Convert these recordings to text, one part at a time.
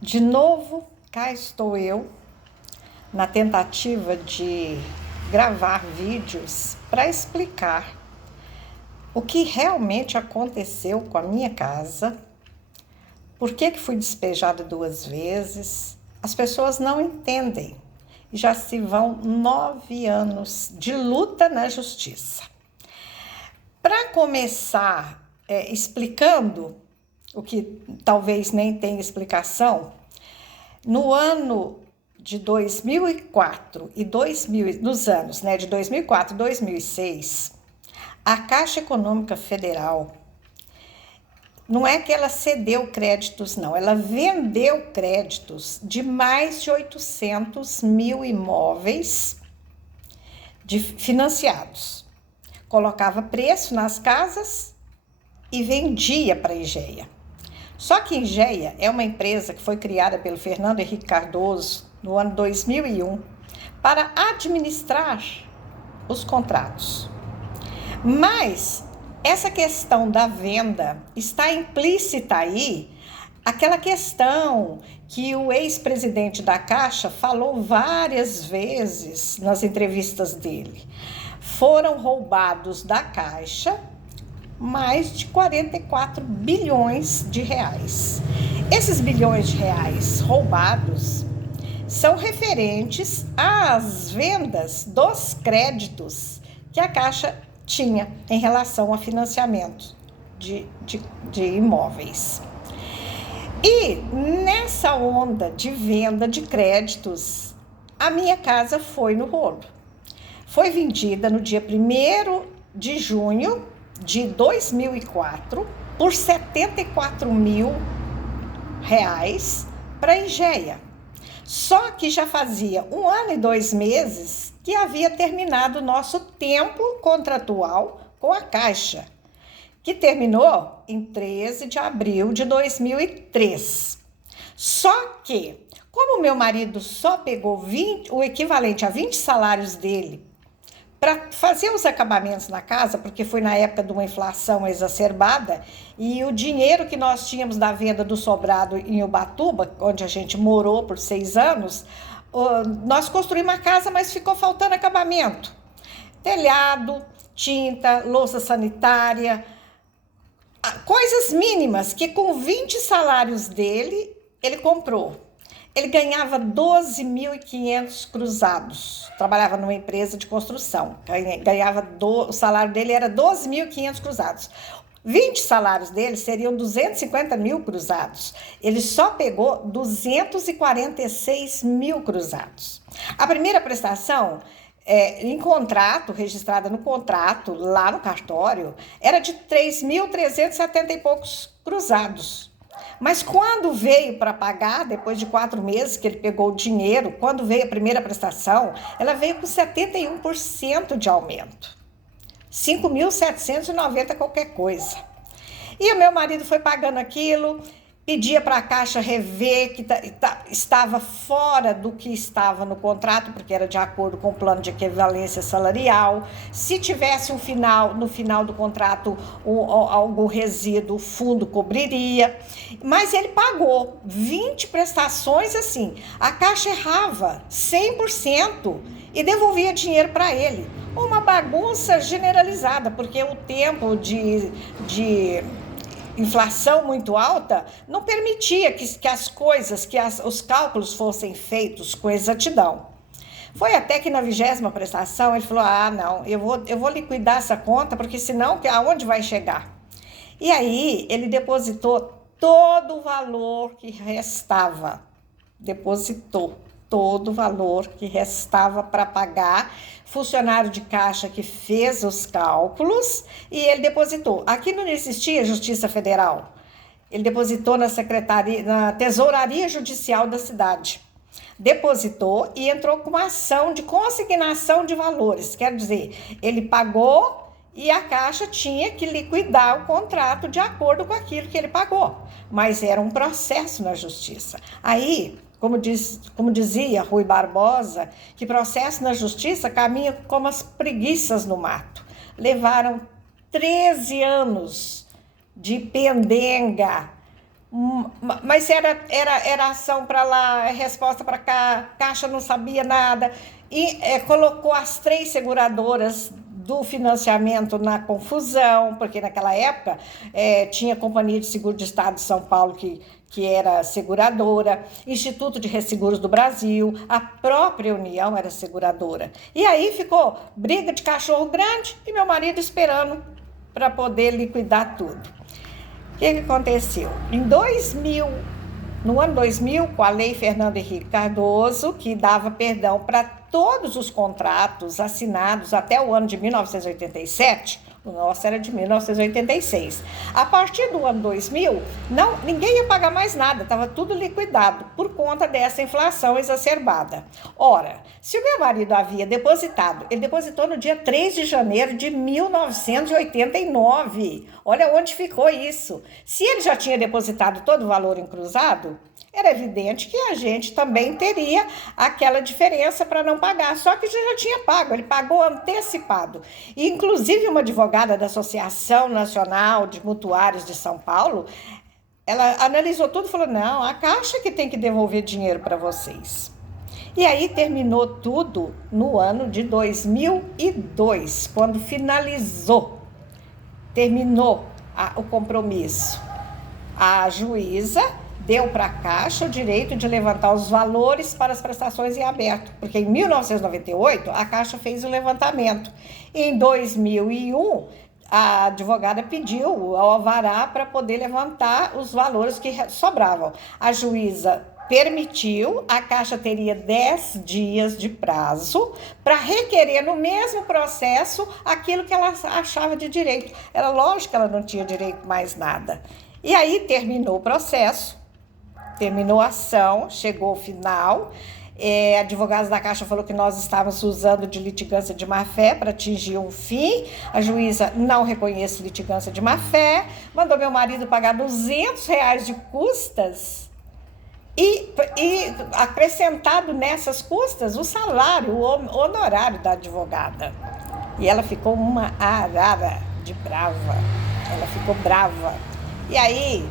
De novo, cá estou eu, na tentativa de gravar vídeos para explicar o que realmente aconteceu com a minha casa, por que fui despejada 2 vezes. As pessoas não entendem e já se vão 9 anos de luta na justiça. Para começar explicando o que talvez nem tenha explicação, no ano de 2004 e nos anos de 2004 e 2006, a Caixa Econômica Federal, não é que ela cedeu créditos, não, ela vendeu créditos de mais de 800 mil imóveis financiados. Colocava preço nas casas e vendia para a Egeia. Só que a Egeia é uma empresa que foi criada pelo Fernando Henrique Cardoso no ano 2001 para administrar os contratos. Mas essa questão da venda está implícita aí, aquela questão que o ex-presidente da Caixa falou várias vezes nas entrevistas dele. Foram roubados da Caixa mais de 44 bilhões de reais. Esses bilhões de reais roubados são referentes às vendas dos créditos que a Caixa tinha em relação a financiamento de imóveis. E nessa onda de venda de créditos, a minha casa foi no rolo. Foi vendida no dia 1º de junho de 2004 por 74 mil reais para a Egeia. Só que já fazia 1 ano e 2 meses que havia terminado o nosso tempo contratual com a Caixa, que terminou em 13 de abril de 2003. Só que, como meu marido só pegou o equivalente a 20 salários dele para fazer os acabamentos na casa, porque foi na época de uma inflação exacerbada, e o dinheiro que nós tínhamos da venda do sobrado em Ubatuba, onde a gente morou por 6 anos, nós construímos uma casa, mas ficou faltando acabamento. Telhado, tinta, louça sanitária, coisas mínimas que com 20 salários dele, ele comprou. Ele ganhava 12.500 cruzados, trabalhava numa empresa de construção, o salário dele era 12.500 cruzados. 20 salários dele seriam 250 mil cruzados. Ele só pegou 246 mil cruzados. A primeira prestação, em contrato, registrada no contrato, lá no cartório, era de 3.370 e poucos cruzados. Mas quando veio para pagar, depois de 4 meses que ele pegou o dinheiro, quando veio a primeira prestação, ela veio com 71% de aumento. 5.790 qualquer coisa. E o meu marido foi pagando aquilo, pedia para a Caixa rever que estava fora do que estava no contrato, porque era de acordo com o plano de equivalência salarial. Se tivesse no final do contrato, algum resíduo, o fundo cobriria. Mas ele pagou 20 prestações assim. A Caixa errava 100% e devolvia dinheiro para ele. Uma bagunça generalizada, porque o tempo de inflação muito alta não permitia que as coisas, os cálculos fossem feitos com exatidão. Foi até que na 20ª prestação ele falou: não, eu vou liquidar essa conta, porque senão aonde vai chegar? E aí ele depositou todo o valor que restava. Depositou todo o valor que restava para pagar, funcionário de Caixa que fez os cálculos, e ele depositou. Aqui não existia Justiça Federal. Ele depositou na Tesouraria Judicial da cidade. Depositou e entrou com uma ação de consignação de valores. Quer dizer, ele pagou e a Caixa tinha que liquidar o contrato de acordo com aquilo que ele pagou. Mas era um processo na Justiça. Aí, como dizia Rui Barbosa, que processo na justiça caminha como as preguiças no mato. Levaram 13 anos de pendenga Mas era ação para lá, resposta para cá, Caixa não sabia nada. E colocou as três seguradoras do financiamento na confusão, porque naquela época tinha Companhia de Seguro de Estado de São Paulo, que era seguradora, Instituto de Resseguros do Brasil, a própria União era seguradora. E aí ficou briga de cachorro grande e meu marido esperando para poder liquidar tudo. O que aconteceu? No ano 2000, com a Lei Fernando Henrique Cardoso, que dava perdão para todos os contratos assinados até o ano de 1987, o nosso era de 1986. A partir do ano 2000, ninguém ia pagar mais nada, estava tudo liquidado por conta dessa inflação exacerbada. Ora, se o meu marido havia depositado, ele depositou no dia 3 de janeiro de 1989. Olha onde ficou isso. Se ele já tinha depositado todo o valor em cruzado, era evidente que a gente também teria aquela diferença para não pagar, só que já tinha pago, ele pagou antecipado. E, inclusive, uma advogada da Associação Nacional de Mutuários de São Paulo, ela analisou tudo e falou, não, a Caixa que tem que devolver dinheiro para vocês. E aí terminou tudo no ano de 2002, quando terminou o compromisso. A juíza deu para a Caixa o direito de levantar os valores para as prestações em aberto, porque em 1998 a Caixa fez o levantamento. Em 2001, a advogada pediu o alvará para poder levantar os valores que sobravam. A juíza permitiu, a Caixa teria 10 dias de prazo para requerer no mesmo processo aquilo que ela achava de direito. Era lógico que ela não tinha direito mais nada. E aí terminou o processo, terminou a ação, chegou ao final. Advogados da Caixa falou que nós estávamos usando de litigância de má-fé para atingir um fim. A juíza não reconhece litigância de má-fé, mandou meu marido pagar R$ 200 de custas e acrescentado nessas custas o salário, o honorário da advogada. E ela ficou uma arara de brava, ela ficou brava. E aí,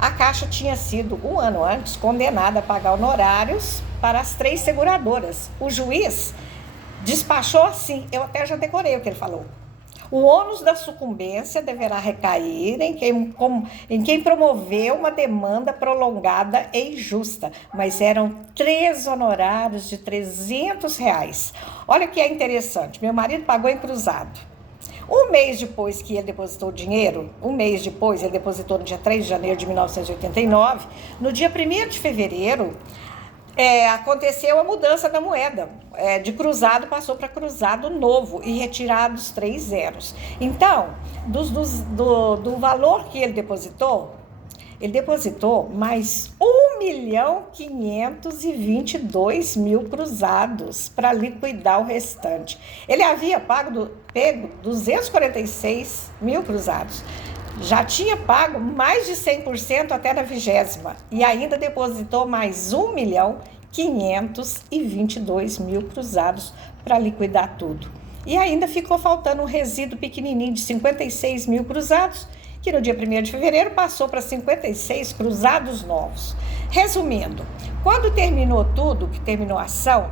a Caixa tinha sido, um ano antes, condenada a pagar honorários para as três seguradoras. O juiz despachou assim, eu até já decorei o que ele falou. O ônus da sucumbência deverá recair em quem promoveu uma demanda prolongada e injusta, mas eram 3 honorários de R$ 300. Olha o que é interessante, meu marido pagou em cruzado. Um mês depois que ele depositou o dinheiro, ele depositou no dia 3 de janeiro de 1989, no dia 1º de fevereiro, aconteceu a mudança da moeda. De cruzado passou para cruzado novo e retirados 3 zeros. Então, do valor que ele depositou mais 1.522.000 cruzados para liquidar o restante. Ele havia pego 246 mil cruzados. Já tinha pago mais de 100% até na 20ª e ainda depositou mais 1.522.000 cruzados para liquidar tudo. E ainda ficou faltando um resíduo pequenininho de 56 mil cruzados, que no dia 1º de fevereiro passou para 56 cruzados novos. Resumindo, quando terminou tudo, que terminou a ação,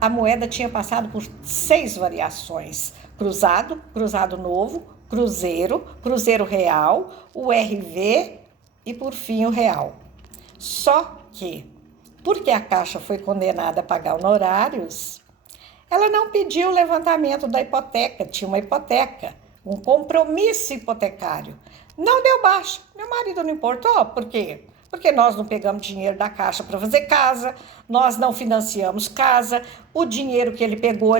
a moeda tinha passado por 6 variações: cruzado, cruzado novo, cruzeiro, cruzeiro real, o RV e, por fim, o real. Só que, porque a Caixa foi condenada a pagar honorários, ela não pediu o levantamento da hipoteca, tinha uma hipoteca, um compromisso hipotecário. Não deu baixa. Meu marido não importou, por quê? Porque nós não pegamos dinheiro da Caixa para fazer casa, nós não financiamos casa, o dinheiro que ele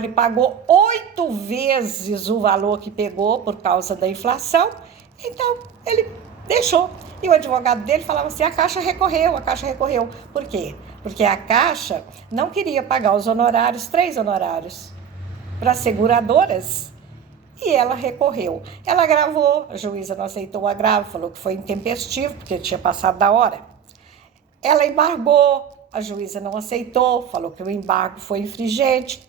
pagou 8 vezes o valor que pegou por causa da inflação, então ele deixou. E o advogado dele falava assim, a Caixa recorreu. Por quê? Porque a Caixa não queria pagar os honorários, 3 honorários, para as seguradoras, e ela recorreu. Ela agravou, a juíza não aceitou o agravo, falou que foi intempestivo, porque tinha passado da hora. Ela embargou, a juíza não aceitou, falou que o embargo foi infringente,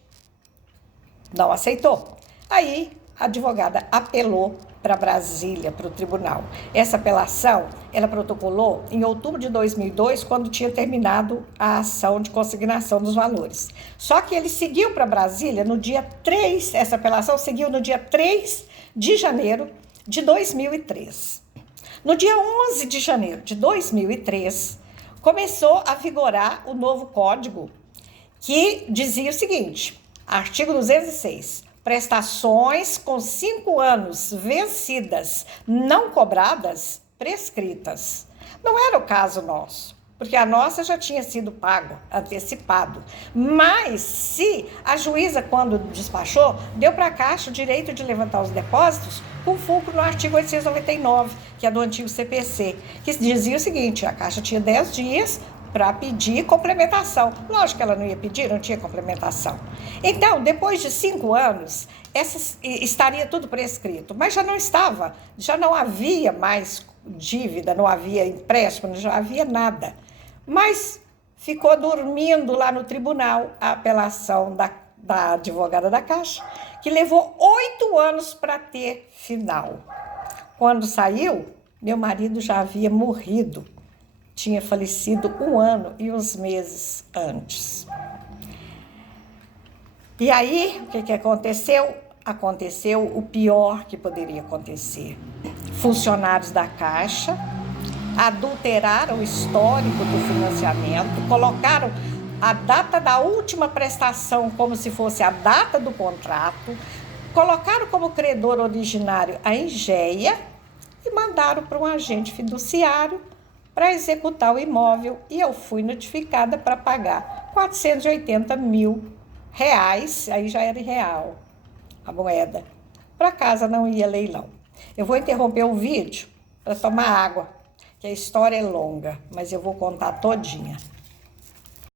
não aceitou. Aí a advogada apelou para Brasília, para o tribunal. Essa apelação, ela protocolou em outubro de 2002, quando tinha terminado a ação de consignação dos valores. Só que ele seguiu para Brasília no dia 3, essa apelação seguiu no dia 3 de janeiro de 2003. No dia 11 de janeiro de 2003, começou a vigorar o novo código, que dizia o seguinte, artigo 206, prestações com 5 anos vencidas, não cobradas, prescritas. Não era o caso nosso, porque a nossa já tinha sido pago, antecipado. Mas se a juíza, quando despachou, deu para a Caixa o direito de levantar os depósitos com fulcro no artigo 899, que é do antigo CPC, que dizia o seguinte, a Caixa tinha 10 dias para pedir complementação. Lógico que ela não ia pedir, não tinha complementação. Então, depois de 5 anos, estaria tudo prescrito, mas já não estava, já não havia mais dívida, não havia empréstimo, não havia nada. Mas ficou dormindo lá no tribunal a apelação da advogada da Caixa, que levou 8 anos para ter final. Quando saiu, meu marido já havia morrido. Tinha falecido 1 ano e uns meses antes. E aí, o que aconteceu? Aconteceu o pior que poderia acontecer. Funcionários da Caixa adulteraram o histórico do financiamento, colocaram a data da última prestação como se fosse a data do contrato, colocaram como credor originário a Engeia e mandaram para um agente fiduciário para executar o imóvel, e eu fui notificada para pagar R$480 mil, aí já era real a moeda. Para casa não ia leilão. Eu vou interromper o vídeo para tomar água, que a história é longa, mas eu vou contar todinha.